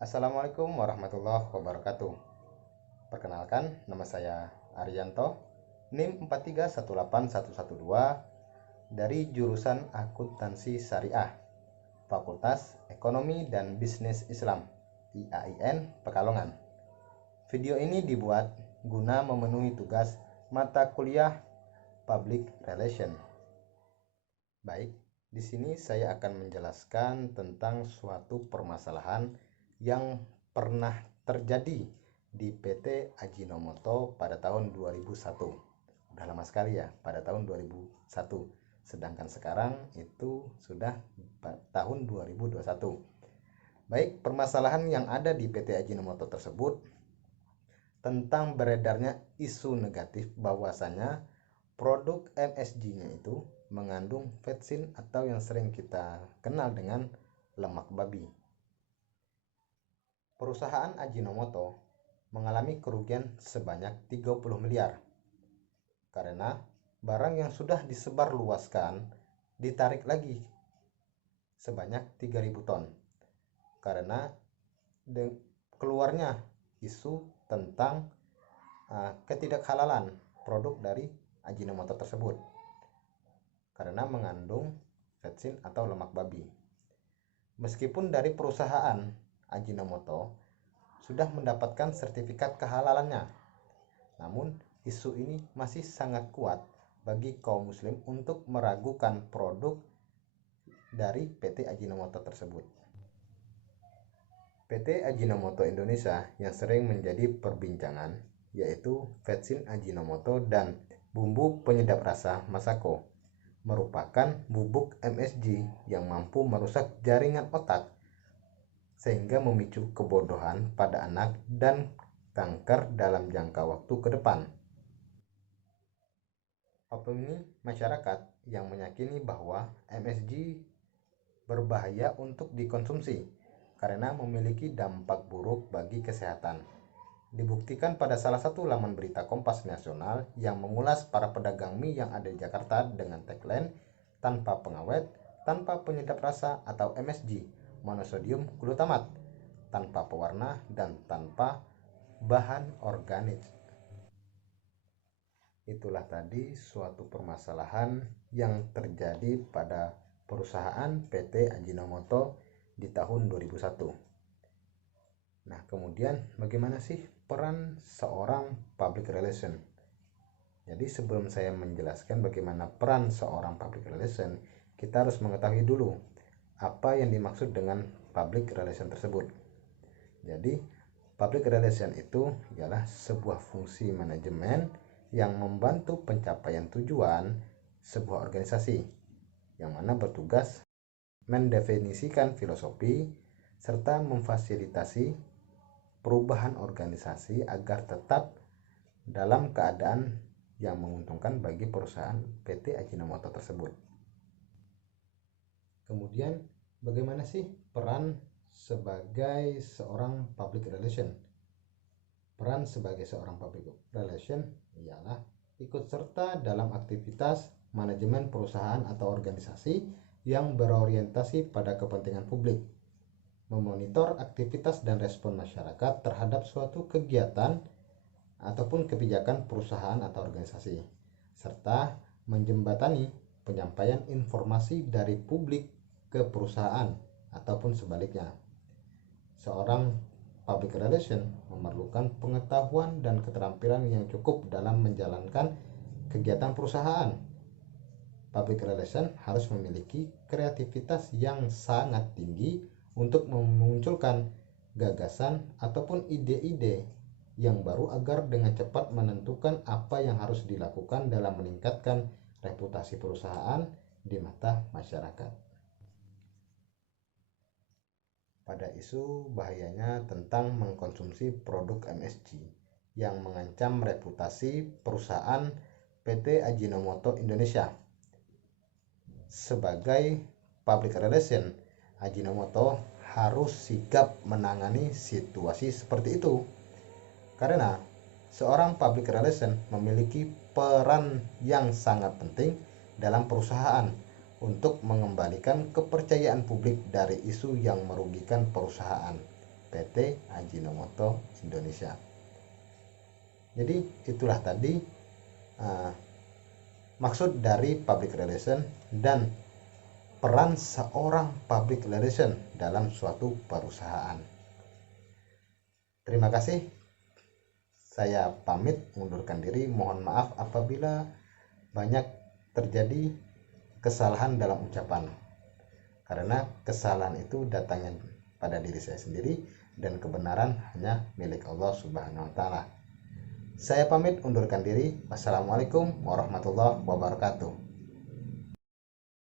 Assalamualaikum warahmatullahi wabarakatuh. Perkenalkan, nama saya Arianto, NIM 4318112 dari jurusan Akuntansi Syariah, Fakultas Ekonomi dan Bisnis Islam, IAIN Pekalongan. Video ini dibuat guna memenuhi tugas mata kuliah Public Relation. Baik, di sini saya akan menjelaskan tentang suatu permasalahan yang pernah terjadi di PT Ajinomoto pada tahun 2001. Udah lama sekali ya, pada tahun 2001. Sedangkan sekarang itu sudah tahun 2021. Baik, permasalahan yang ada di PT Ajinomoto tersebut tentang beredarnya isu negatif bahwasanya produk MSG-nya itu mengandung vetsin atau yang sering kita kenal dengan lemak babi. Perusahaan Ajinomoto mengalami kerugian sebanyak 30 miliar karena barang yang sudah disebarluaskan ditarik lagi sebanyak 3.000 ton karena keluarnya isu tentang ketidakhalalan produk dari Ajinomoto tersebut karena mengandung vetsin atau lemak babi. Meskipun dari perusahaan Ajinomoto sudah mendapatkan sertifikat kehalalannya, namun isu ini masih sangat kuat bagi kaum muslim untuk meragukan produk dari PT Ajinomoto tersebut. PT Ajinomoto Indonesia yang sering menjadi perbincangan yaitu vetsin Ajinomoto dan bumbu penyedap rasa Masako merupakan bubuk MSG yang mampu merusak jaringan otak sehingga memicu kebodohan pada anak dan kanker dalam jangka waktu ke depan. Opini masyarakat yang meyakini bahwa MSG berbahaya untuk dikonsumsi karena memiliki dampak buruk bagi kesehatan. Dibuktikan pada salah satu laman berita Kompas Nasional yang mengulas para pedagang mie yang ada di Jakarta dengan tagline tanpa pengawet, tanpa penyedap rasa atau MSG, monosodium glutamat, tanpa pewarna dan tanpa bahan organik. Itulah tadi suatu permasalahan yang terjadi pada perusahaan PT Ajinomoto di tahun 2001. Nah, kemudian bagaimana sih peran seorang public relation? Jadi sebelum saya menjelaskan bagaimana peran seorang public relation, kita harus mengetahui dulu apa yang dimaksud dengan public relation tersebut. Jadi public relation itu ialah sebuah fungsi manajemen yang membantu pencapaian tujuan sebuah organisasi yang mana bertugas mendefinisikan filosofi serta memfasilitasi perubahan organisasi agar tetap dalam keadaan yang menguntungkan bagi perusahaan PT Ajinomoto tersebut. Kemudian bagaimana sih peran sebagai seorang public relation? Peran sebagai seorang public relation ialah ikut serta dalam aktivitas manajemen perusahaan atau organisasi yang berorientasi pada kepentingan publik, memonitor aktivitas dan respon masyarakat terhadap suatu kegiatan ataupun kebijakan perusahaan atau organisasi, serta menjembatani penyampaian informasi dari publik ke perusahaan ataupun sebaliknya. Seorang public relation memerlukan pengetahuan dan keterampilan yang cukup dalam menjalankan kegiatan perusahaan. Public relation harus memiliki kreativitas yang sangat tinggi untuk memunculkan gagasan ataupun ide-ide yang baru agar dengan cepat menentukan apa yang harus dilakukan dalam meningkatkan reputasi perusahaan di mata masyarakat. Pada isu bahayanya tentang mengkonsumsi produk MSG yang mengancam reputasi perusahaan PT Ajinomoto Indonesia. Sebagai public relation, Ajinomoto harus sigap menangani situasi seperti itu karena seorang public relation memiliki peran yang sangat penting dalam perusahaan untuk mengembalikan kepercayaan publik dari isu yang merugikan perusahaan. PT Ajinomoto Indonesia. Jadi itulah tadi maksud dari public relation dan peran seorang public relation dalam suatu perusahaan. Terima kasih. Saya pamit mengundurkan diri. Mohon maaf apabila banyak terjadi kesalahan dalam ucapan. Karena kesalahan itu datangnya pada diri saya sendiri dan kebenaran hanya milik Allah Subhanahu wa taala. Saya pamit undurkan diri. Wassalamualaikum warahmatullahi wabarakatuh.